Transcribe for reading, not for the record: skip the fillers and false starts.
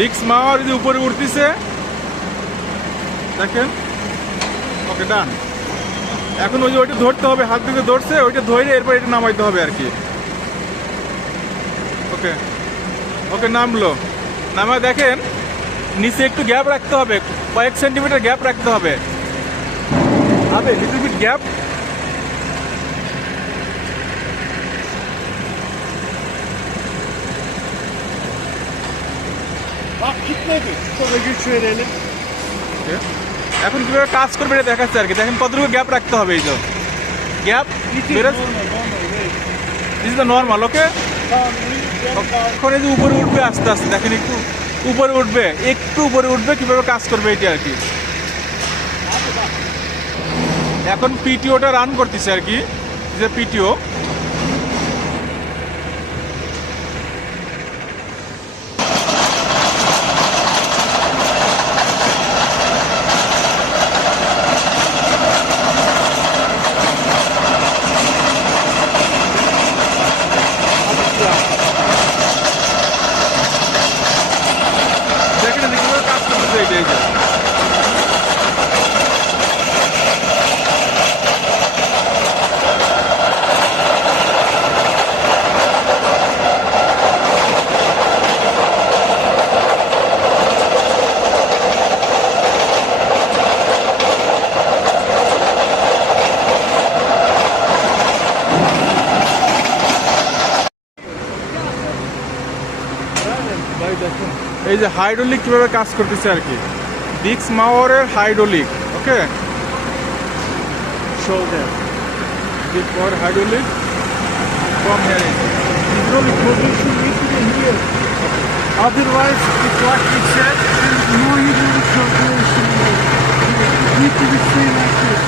ডিক্স মাওয়ার যে উপরে উঠতেছে দেখেন। ওকে ডান। এখন ওই যে ওইটা ধরতে হবে, হাত দিকে ধরছে, ওইটা ধরে এরপর এটা নামাইতে হবে আর কি। ওকে ওকে নামলো। নামায় দেখেন নিচে একটু গ্যাপ রাখতে হবে, কয়েক সেন্টিমিটার গ্যাপ রাখতে হবে। হবে little bit gap. Bak gitmedi. Sonra güç verelim. এখন কিভাবে কাজ করবে এটা দেখাচ্ছে আর কি। দেখেন কতটুকু গ্যাপ রাখতে হবে। এই তো গ্যাপ It is বেরোচ্ছে। normal, wait. This is the normal. Okay Tamam, down. এখন এই যে উপরে উঠবে আস্তে আস্তে, দেখেন একটু উপরে উঠবে, একটু উপরে উঠবে, কিভাবে কাজ করবে এটা আর কি। Hadi bak. এখন পিটিওটা রান করতেছে আর কি, যে পিটিও। দেখেন কিভাবে কাজ করতেছে এটা। এই যে ভাই দেখুন এই যে হাইড্রোলিক কিভাবে কাজ করতেছে আর কি। ডিক্স মাওয়ারের hydraulic. Okay Show them. This power hydraulic from here. Hydraulic position need to be here. Otherwise, it's like we said, no hydraulic calculation. It need to be same like this.